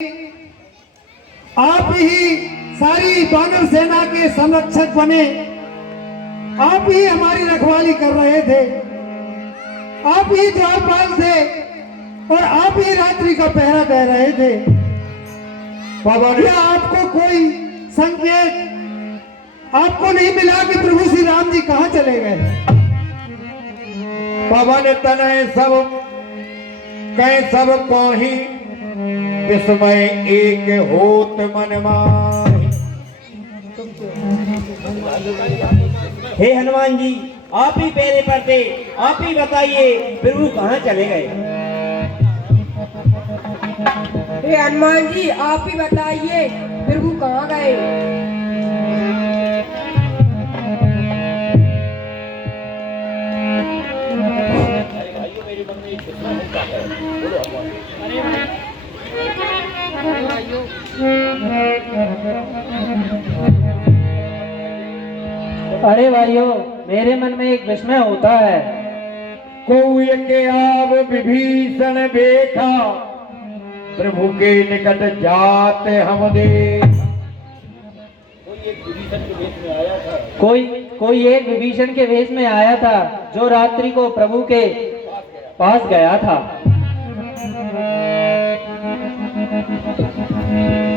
आप ही सारी वानर सेना के संरक्षक बने, आप ही हमारी रखवाली कर रहे थे, आप ही द्वारपाल थे और आप ही रात्रि का पहरा दे रहे थे। क्या आपको कोई संकेत आपको नहीं मिला कि प्रभु श्री राम जी कहाँ चले गए? पवन तनय सब कह सब पाही, विस्मय एक होत मन माही। हे हनुमान जी, आप ही पैरे पर थे, आप ही बताइए प्रभु कहाँ चले गए? हे हनुमान जी, आप ही बताइए प्रभु कहाँ गए? अरे भाइयों, मेरे मन में एक विस्मय होता है। कोई के आव विभीषण देखा, प्रभु के निकट जाते हम देख। कोई एक विभीषण के वेश में आया था, जो रात्रि को प्रभु के पास गया था।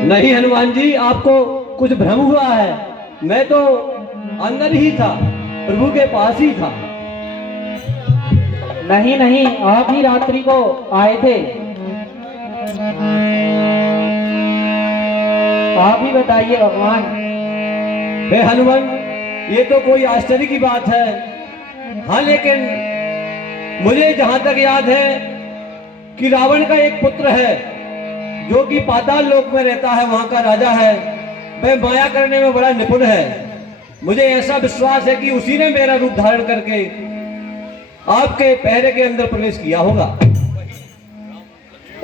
नहीं हनुमान जी, आपको कुछ भ्रम हुआ है। मैं तो अंदर ही था, प्रभु के पास ही था। नहीं, आप ही रात्रि को आए थे। आप ही बताइए भगवान। हे हनुमान, ये तो कोई आश्चर्य की बात है। हाँ, लेकिन मुझे जहां तक याद है कि रावण का एक पुत्र है जो कि पाताल लोक में रहता है, वहां का राजा है। वह माया करने में बड़ा निपुण है। मुझे ऐसा विश्वास है कि उसी ने मेरा रूप धारण करके आपके पहरे के अंदर प्रवेश किया होगा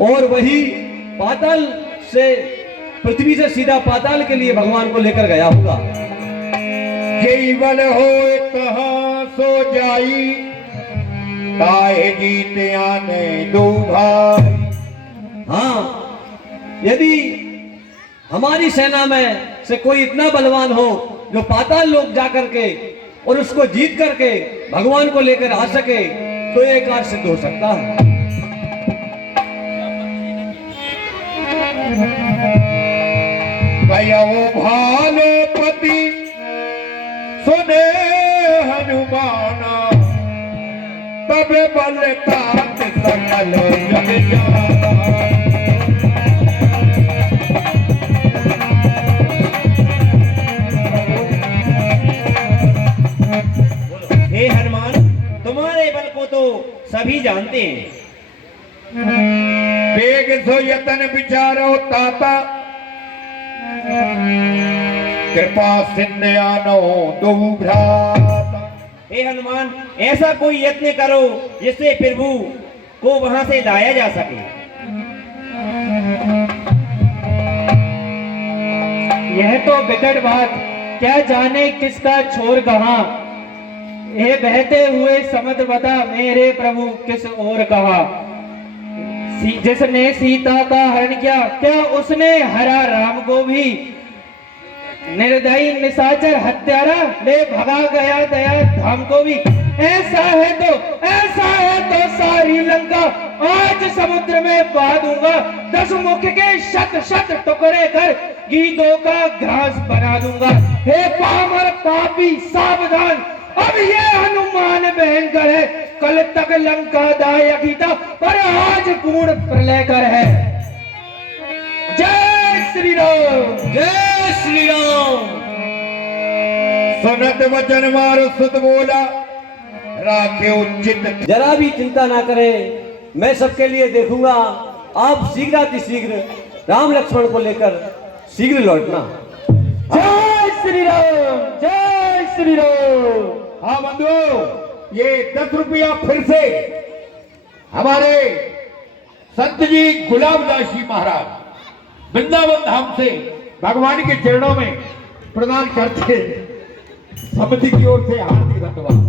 और वही पाताल से, पृथ्वी से सीधा पाताल के लिए भगवान को लेकर गया होगा। केवल हो तहां सो जाई, ताए जीत आने दो भाई। हाँ, यदि हमारी सेना में से कोई इतना बलवान हो जो पाताल लोक जाकर के और उसको जीत करके भगवान को लेकर आ सके, तो ये कार्य सिद्ध हो सकता है। कयो भानुपति सुने हनुमाना, तब बल तात सकल जग जाना। हे हनुमान, तुम्हारे बल को तो सभी जानते हैं। वेग सो यतन विचारो ताता, कृपा सिंध आनो दो भ्राता। हे हनुमान, ऐसा कोई यत्न करो जिससे प्रभु को वहां से लाया जा सके। यह तो बिकट बात, क्या जाने किसका छोर कहाँ। ये बहते हुए समुद्र बता, मेरे प्रभु किस ओर कहा। जिसने सीता का हरण किया, क्या उसने हरा राम को भी। निर्दयी निशाचर हत्यारा ले भगा गया दया धाम को भी। ऐसा है तो सारी लंका आज समुद्र में बहा दूंगा। 10 मुख के शत टुकड़े कर गीदों का घास बना दूंगा। हे पामर पापी सावधान, अब ये हनुमान भयंकर है। कल तक लंका दायक ही था, पर आज पूर्ण प्रलयकर है। जय श्री राम, जय श्री राम। सुनत वचन मारो सुत बोला, राखे उचित। जरा भी चिंता ना करें, मैं सबके लिए देखूंगा। आप शीघ्र राम लक्ष्मण को लेकर शीघ्र लौटना। जय श्री राम, जय श्री राम। हाँ बंधु, ये 10 रुपया फिर से हमारे संत जी गुलाबदास जी महाराज वृंदावन धाम से भगवान के चरणों में प्रदान करते, समिति की ओर से हार्दिक धन्यवाद।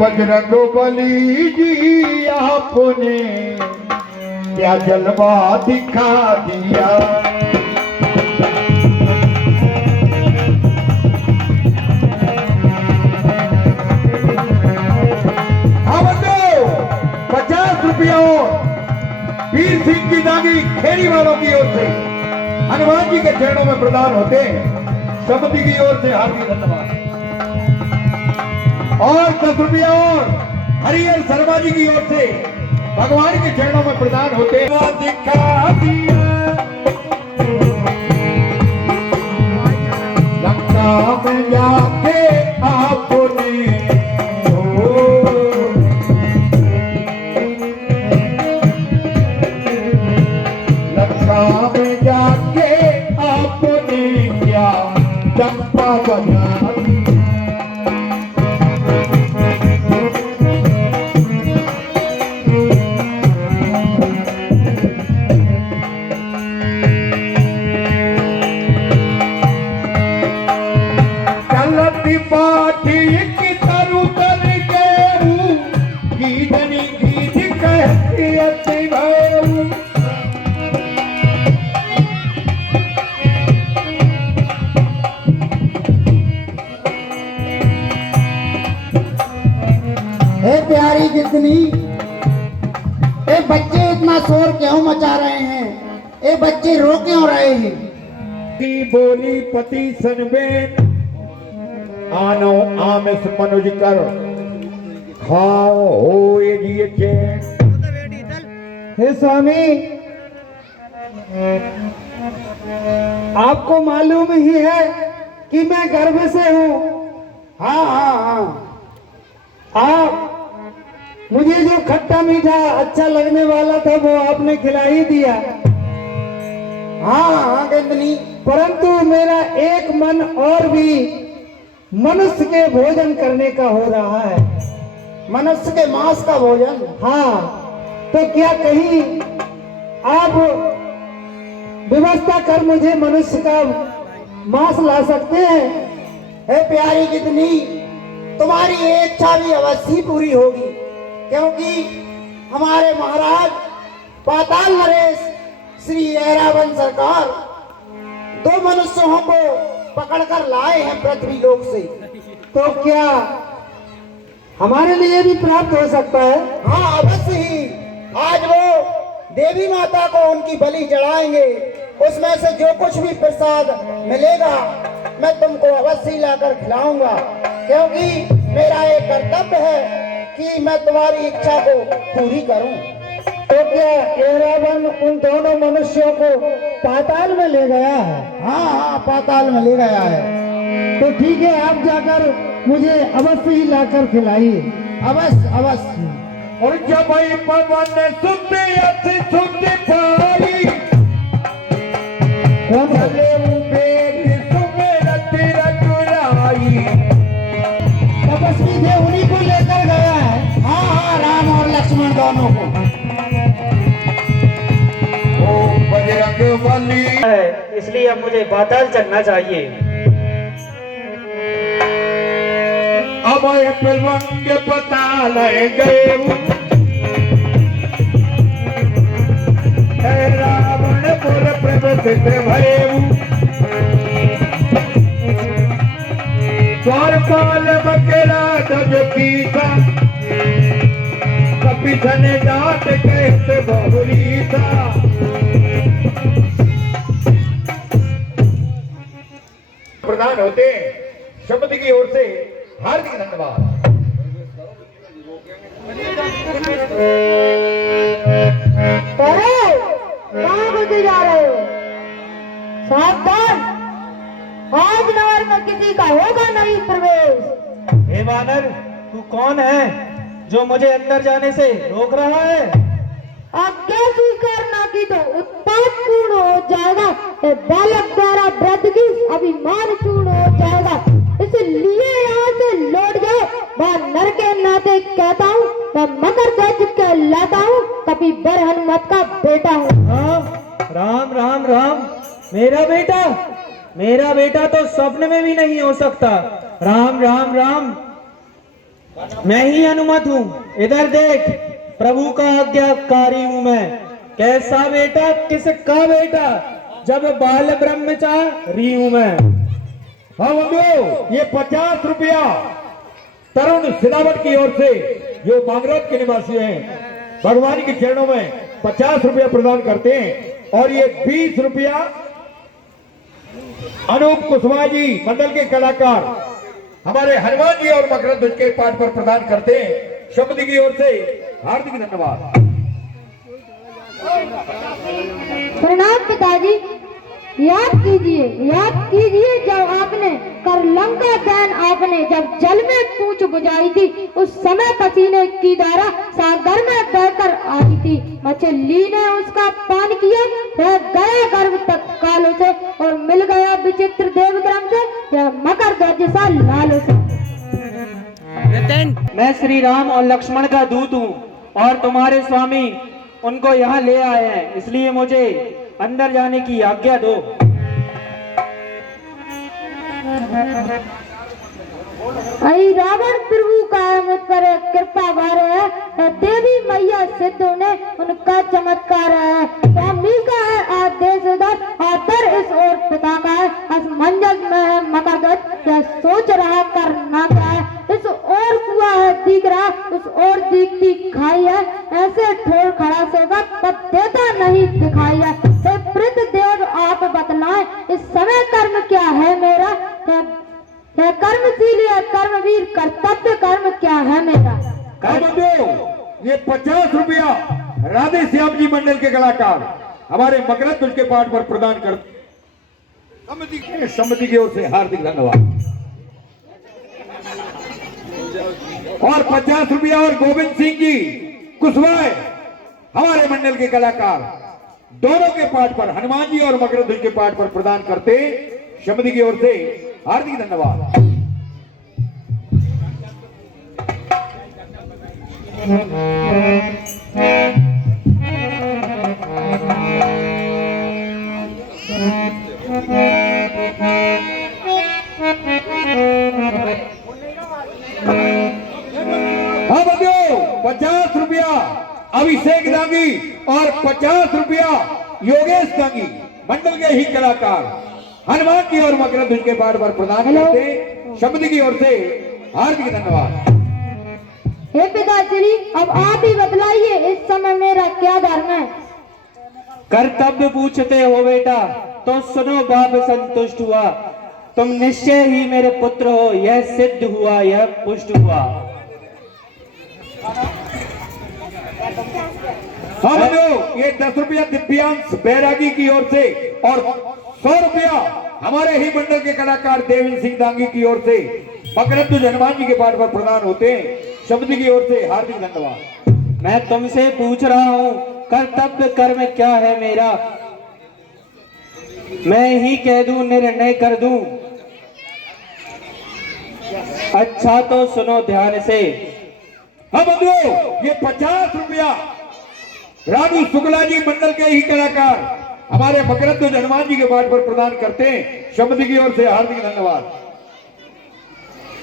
बजरंग बली जी आपने क्या जलवा दिखा दिया। अब तो 50 रुपया वीर सिंह की दागी खेरी वालों की ओर से हनुमान जी के चरणों में प्रदान होते हैं। समिति की ओर से हार्दिक धन्यवाद। और 10 रुपया और हरिहर शर्मा जी की ओर से भगवान के चरणों में प्रदान होते हैं। दिखा दिया लंका में जाके आपने लंका में जाके आपने क्या चंपा बना दी। प्यारी कितनी ए बच्चे इतना शोर क्यों मचा रहे हैं? ए बच्चे रो क्यों रहे हैं? बोली पति सनबेन आनो आमिस मनुज कर खाओ हो ये चैन। हे स्वामी, आपको मालूम ही है कि मैं गर्भ से हूँ। हाँ हाँ हाँ, आप मुझे जो खट्टा मीठा अच्छा लगने वाला था वो आपने खिला ही दिया। हाँ हाँ गंदनी, परंतु मेरा एक मन और भी मनुष्य के भोजन करने का हो रहा है। मनुष्य के मांस का भोजन? हाँ, तो क्या कहीं आप व्यवस्था कर मुझे मनुष्य का मांस ला सकते हैं? हे प्यारी कितनी, तुम्हारी इच्छा भी अवश्य पूरी होगी, क्योंकि हमारे महाराज पाताल नरेश श्री ऐरावन सरकार 2 मनुष्यों को पकड़कर लाए हैं पृथ्वी लोक से। तो क्या हमारे लिए भी प्राप्त हो सकता है? हाँ अवश्य ही। आज वो देवी माता को उनकी बलि चढ़ाएंगे, उसमें से जो कुछ भी प्रसाद मिलेगा मैं तुमको अवश्य लाकर खिलाऊंगा, क्योंकि मेरा एक कर्तव्य है कि मैं तुम्हारी इच्छा को पूरी करूं। तो क्या ऐरावन उन दोनों मनुष्यों को पाताल में ले गया है? हाँ हाँ, पाताल में ले गया है। तो ठीक है, आप जाकर मुझे अवश्य ही लाकर खिलाइए। अवश्य अवश्य। और जब पवन सुध थारी कौन है? तपस्वी थे, उन्हीं को लेकर गया है। हाँ हाँ, राम और लक्ष्मण दोनों को। ओ बजरंग बली है, इसलिए अब मुझे पाताल चढ़ना चाहिए। अब पिलवंग पताल गए रावण पुर प्रवृत्त भयऊ द्वारपाल बकेरा दज पीता कपिधन डांट कहते बहुरीता। प्रदान होते हैं शब्द की ओर से हार्दिक धन्यवाद। कहाँ घुसे जा रहे हो? सावधान, आज नगर में किसी का होगा नहीं प्रवेश। हे वानर, तू कौन है जो मुझे अंदर जाने से रोक रहा है? आज्ञा स्वीकार ना की तो उत्पात पूर्ण हो जाएगा, ये बालक द्वारा वृद्ध की अभिमान चूर्ण हो जाएगा, इसलिए यहाँ से लौट जाओ। मैं नर के नाते कहता हूँ, मैं मकर ध्वज कहलाता हूँ, कभी बर हनुमत का बेटा हूँ। हाँ, राम राम राम, मेरा बेटा? मेरा बेटा तो स्वप्न में भी नहीं हो सकता। राम राम राम। मैं ही अनुमत हूँ, इधर देख, प्रभु का आज्ञाकारी हूँ मैं। कैसा बेटा, किसका बेटा, जब बाल ब्रह्मचारी हूँ मैं। हाँ बंधु, ये 50 रुपया तरुण सिलावट की ओर से जो मांगरत के निवासी हैं भगवान के चरणों में 50 रुपया प्रदान करते हैं, और ये 20 रुपया अनूप कुशवाहा जी मंडल के कलाकार हमारे हनुमान जी और मकर ध्वज के पाठ पर प्रदान करते हैं। शब्द की ओर से हार्दिक धन्यवाद। प्रणाम पिताजी। याद कीजिए जब आपने कर लंका दहन आपने जब जल में पूंछ बुझाई थी, उस समय पसीने की धारा सागर में बहकर आई थी। मछली ने उसका पान किया, वह गया गर्भ तक कालों से, और मिल गया विचित्र देवग्राम से, यह मकर ध्वज सा लालों से। मैं श्री राम और लक्ष्मण का दूत हूँ, और तुम्हारे स्वामी उनको यहाँ ले आए हैं, इसलिए मुझे अंदर जाने की आज्ञा दो। आई रावण प्रभु का मुझ पर कृपा भार है, देवी मैया सिद्धों ने उनका चमत्कार है। स्वामी का है आदेश उधर, आदर इस ओर पिता का है, असमंजस में है मकागत, यह सोच रहा करना क्या है। इस ओर कुआ है दिख रहा, उस ओर दिखती खाई है, ऐसे ठोर खड़ा सेवक तब देता नहीं दिखाई है। हे वृद्ध देव आप बतलाएं, इस समय कर्म क्या है मेरा, है कर्मशील है कर्मवीर, कर्तव्य कर्म क्या है मेरा। ये 50 रुपया राधे श्याम जी मंडल के कलाकार हमारे मकर ध्वज के पाठ पर प्रदान करते समिति की ओर से हार्दिक धन्यवाद। और 50 रुपया और गोविंद सिंह जी कुशवाहा हमारे मंडल के कलाकार दोनों के पाठ पर हनुमान जी और मकर ध्वज के पाठ पर प्रदान करते समिति की ओर से हार्दिक धन्यवाद। हाँ बंधु, 50 रुपया अभिषेक दांगी और 50 रुपया योगेश दांगी मंडल के ही कलाकार हनुमान जी और मकर ध्वज के पाठ पर प्रदान करते शब्द की ओर से हार्दिक धन्यवाद। हे पिताश्री, अब आप ही बतलाइए इस समय मेरा क्या धर्म है। कर्तव्य पूछते हो बेटा, तो सुनो बाप संतुष्ट हुआ, तुम निश्चय ही मेरे पुत्र हो, यह सिद्ध हुआ, यह पुष्ट हुआ। हाँ बंधु, ये 10 रुपया दिव्यांश बैरागी की ओर से और 100 रुपया हमारे ही मंडल के कलाकार देवेंद्र सिंह दांगी की ओर से मकर ध्वज हनुमान जी के पाठ पर प्रदान होते हैं। शब्द की ओर से हार्दिक धन्यवाद। मैं तुमसे पूछ रहा हूँ, कर्तव्य कर्म क्या है मेरा, मैं ही कह दूं, निर्णय कर दूं। अच्छा तो सुनो ध्यान से। हाँ बंधु, ये 50 रुपया राजू शुक्ला जी मंडल के ही कलाकार हमारे मकर ध्वज हनुमान जी के पाठ पर प्रदान करते हैं। शब्द की ओर से हार्दिक धन्यवाद।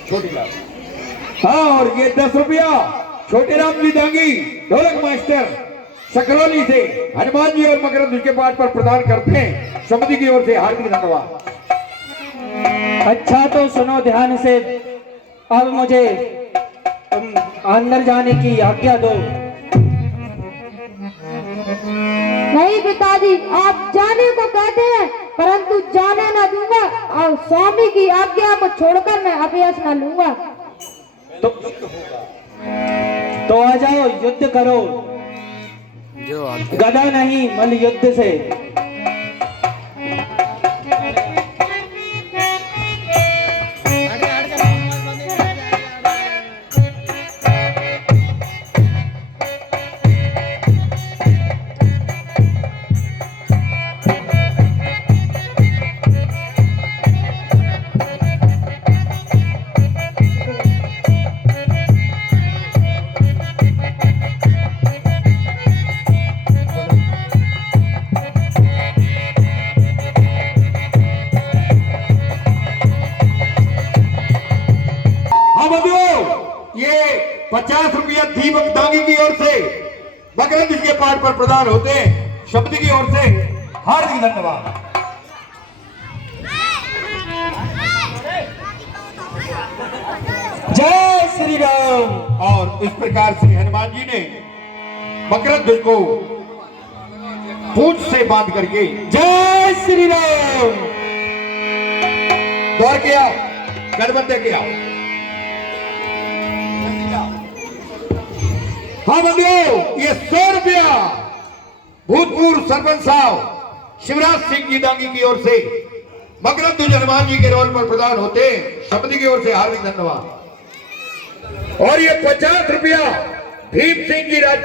छोटी लाल। हाँ, और ये 10 रुपया छोटे राम जी दांगी ढोलक मास्टर सकरौली से हनुमान जी और मकर ध्वज के पाठ पर प्रदान करते हैं। शब्द की ओर से हार्दिक धन्यवाद। अच्छा तो सुनो ध्यान से, अब मुझे तुम अंदर जाने की आज्ञा दो। नहीं पिताजी, आप जाने को कहते हैं, परंतु जाने न दूंगा, और स्वामी की आज्ञा को छोड़कर मैं अभ्यास न लूंगा। तो आ जाओ, युद्ध करो, गदा नहीं मल युद्ध से। ये 50 रुपया दीपक दांगी की ओर से बकरंद के पाठ पर प्रदान होते हैं। शब्द की ओर से हार्दिक धन्यवाद। जय श्री राम। और इस प्रकार से हनुमान जी ने बकरंद को पूंछ से बांध करके जय श्री राम। दौड़ के आओ, गठबंधन के आओ। हाँ बंदियों, ये 100 रुपया भूतपूर्व सरपंच साहब शिवराज सिंह जी दांगी की ओर से बकरंद हनुमान जी के रोल पर प्रदान होते हैं। शब्द की ओर से हार्दिक धन्यवाद। और ये 50 रुपया भीम सिंह जी